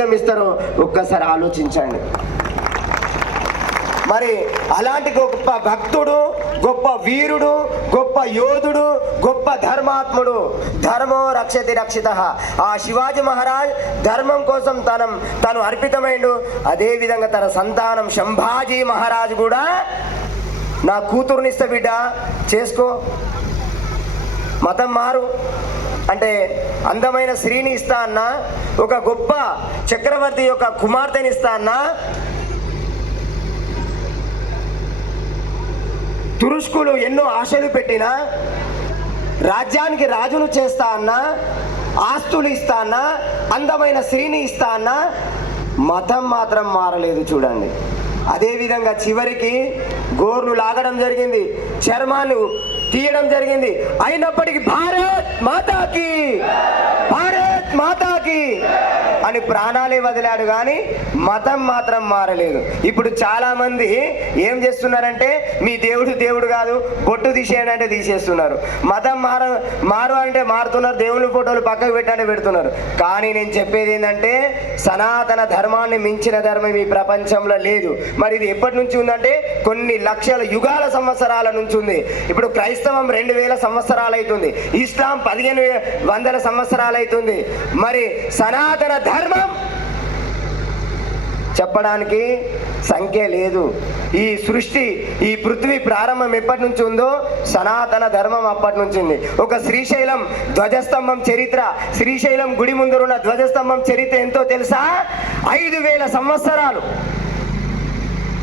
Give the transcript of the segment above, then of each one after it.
ఇస్తారో ఒక్కసారి ఆలోచించండి. మరి అలాంటి గొప్ప భక్తుడు, గొప్ప వీరుడు, గొప్ప యోధుడు, గొప్ప ధర్మాత్ముడు, ధర్మో రక్షతి రక్షిత. ఆ శివాజీ మహారాజ్ ధర్మం కోసం తను అర్పితమైండు. అదేవిధంగా తన సంతానం సంభాజీ మహారాజ్ కూడా నా కూతురునిస్తా బిడ్డ చేసుకో, మతం మారు అంటే అందమైన స్త్రీని ఇస్తా అన్నా, ఒక గొప్ప చక్రవర్తి యొక్క కుమార్తెని ఇస్తా అన్నా, తురుష్కులు ఎన్నో ఆశలు పెట్టినా, రాజ్యానికి రాజును చేస్తా అన్నా, ఆస్తులు ఇస్తా అన్నా, అందమైన స్త్రీని ఇస్తా అన్నా, మతం మాత్రం మారలేదు. చూడండి, అదేవిధంగా చివరికి గోర్లు లాగడం జరిగింది, చర్మాన్ని తీయడం జరిగింది. అయినప్పటికీ భారత్ మాతాకి, భారత్ మాతాకి అని ప్రాణాలే వదిలాడు, కానీ మతం మాత్రం మారలేదు. ఇప్పుడు చాలా మంది ఏం చేస్తున్నారంటే, మీ దేవుడు దేవుడు కాదు, బొట్టు తీసేయండి అంటే తీసేస్తున్నారు, మతం మారు అంటే మారుతున్నారు, దేవుని ఫోటోలు పక్కకు పెట్టంటే పెడుతున్నారు. కానీ నేను చెప్పేది ఏంటంటే, సనాతన ధర్మాన్ని మించిన ధర్మం ఈ ప్రపంచంలో లేదు. మరి ఇది ఎప్పటి నుంచి ఉందంటే, కొన్ని లక్షల యుగాల సంవత్సరాల నుంచి ఉంది. ఇప్పుడు క్రైస్తవం 2000 సంవత్సరాలు అవుతుంది, ఇస్లాం 1500 సంవత్సరాలు అవుతుంది. మరి సనాతన ధర్మం చెప్పడానికి సంఖ్య లేదు. ఈ సృష్టి, ఈ పృథ్వీ ప్రారంభం ఎప్పటి నుంచి ఉందో సనాతన ధర్మం అప్పటి నుంచి ఉంది. ఒక శ్రీశైలం ధ్వజస్తంభం చరిత్ర, శ్రీశైలం గుడి ముందరున్న ధ్వజస్తంభం చరిత్ర ఎంతో తెలుసా? 5000 సంవత్సరాలు.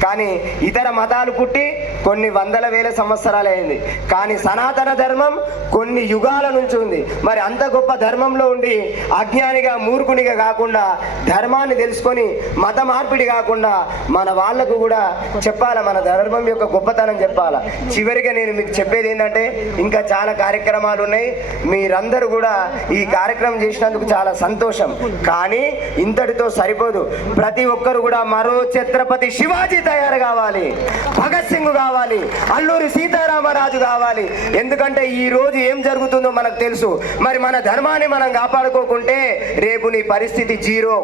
కానీ ఇతర మతాలు పుట్టి కొన్ని వందల వేల సంవత్సరాలు అయింది, కానీ సనాతన ధర్మం కొన్ని యుగాల నుంచి ఉంది. మరి అంత గొప్ప ధర్మంలో ఉండి అజ్ఞానిగా, మూర్ఖునిగా కాకుండా, ధర్మాన్ని తెలుసుకొని మత మార్పిడి కాకుండా మన వాళ్లకు కూడా చెప్పాలా, మన ధర్మం యొక్క గొప్పతనం చెప్పాలా. చివరిగా నేను మీకు చెప్పేది ఏంటంటే, ఇంకా చాలా కార్యక్రమాలు ఉన్నాయి, మీరందరూ కూడా ఈ కార్యక్రమం చేసినందుకు చాలా సంతోషం. కానీ ఇంతటితో సరిపోదు, ప్రతి ఒక్కరు కూడా మరో ఛత్రపతి శివాజీ తయారు కావాలి, భగత్ సింగ్ కావాలి, అల్లూరి సీతారామరాజు కావాలి. ఎందుకంటే ఈ రోజు ఏం జరుగుతుందో మనకు తెలుసు. మరి మన ధర్మాన్ని మనం కాపాడుకోకుంటే రేపు నీ పరిస్థితి జీరో,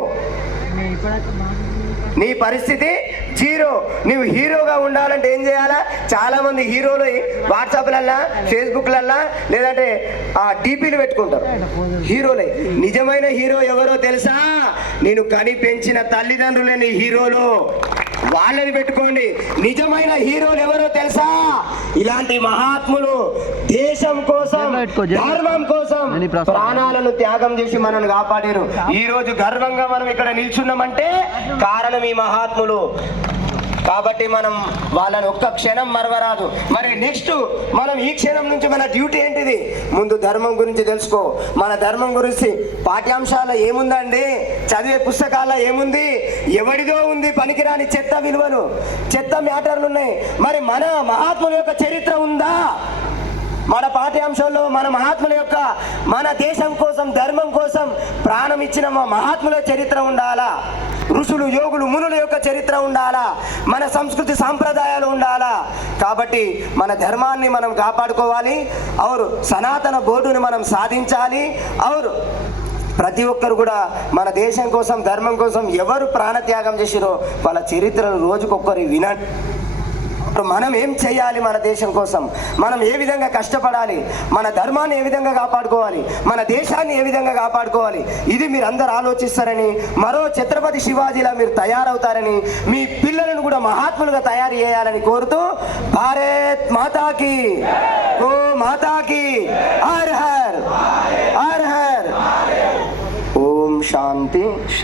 నీ పరిస్థితి జీరో. నువ్వు హీరోగా ఉండాలంటే ఏం చేయాలా? చాలా మంది హీరోలు వాట్సాప్లల్లా, ఫేస్బుక్లల్లా, లేదంటే ఆ డీపీలు పెట్టుకుంటారు హీరోలే. నిజమైన హీరో ఎవరో తెలుసా? నేను కని పెంచిన తల్లిదండ్రులే నీ హీరోలు, వాళ్ళని పెట్టుకోండి. నిజమైన హీరోలు ఎవరో తెలుసా? ఇలాంటి మహాత్ములు దేశం కోసం, ధర్మం కోసం ప్రాణాలను త్యాగం చేసి మనల్ని కాపాడారు. ఈ రోజు గర్వంగా మనం ఇక్కడ నిల్చున్నామంటే కారణం ఈ మహాత్ములు. కాబట్టి మనం వాళ్ళని ఒక్క క్షణం మరవరాదు. మరి నెక్స్ట్ మనం ఈ క్షణం నుంచి మన డ్యూటీ ఏంటిది? ముందు ధర్మం గురించి తెలుసుకో. మన ధర్మం గురించి పాఠ్యాంశాల్లో ఏముందండి? చదివే పుస్తకాల్లో ఏముంది? ఎవడిదో ఉంది పనికిరాని చెత్త విలువలు, చెత్త మ్యాటర్లు ఉన్నాయి. మరి మన మహాత్ముల యొక్క చరిత్ర ఉందా? మన పాఠ్యాంశంలో మన మహాత్ముల యొక్క, మన దేశం కోసం, ధర్మం కోసం ప్రాణం ఇచ్చిన మా మహాత్ముల చరిత్ర ఉండాలా? ఋషులు, యోగులు, మునుల యొక్క చరిత్ర ఉండాలా? మన సంస్కృతి సాంప్రదాయాలు ఉండాలా? కాబట్టి మన ధర్మాన్ని మనం కాపాడుకోవాలి. అవును, సనాతన బోర్డుని మనం సాధించాలి. అవును, ప్రతి ఒక్కరు కూడా మన దేశం కోసం, ధర్మం కోసం ఎవరు ప్రాణత్యాగం చేసిరో వాళ్ళ చరిత్రలు రోజుకొక్కరు వినండి. మనం ఏం చేయాలి? మన దేశం కోసం మనం ఏ విధంగా కష్టపడాలి? మన ధర్మాన్ని ఏ విధంగా కాపాడుకోవాలి? మన దేశాన్ని ఏ విధంగా కాపాడుకోవాలి? ఇది మీరు అందరు ఆలోచిస్తారని, మరో ఛత్రపతి శివాజీలా మీరు తయారవుతారని, మీ పిల్లలను కూడా మహాత్ములుగా తయారు చేయాలని కోరుతూ, భారత్ మాతాకి, ఓ మాతాకి, హర్ హర్ హర్ హర్. ఓం శాంతి.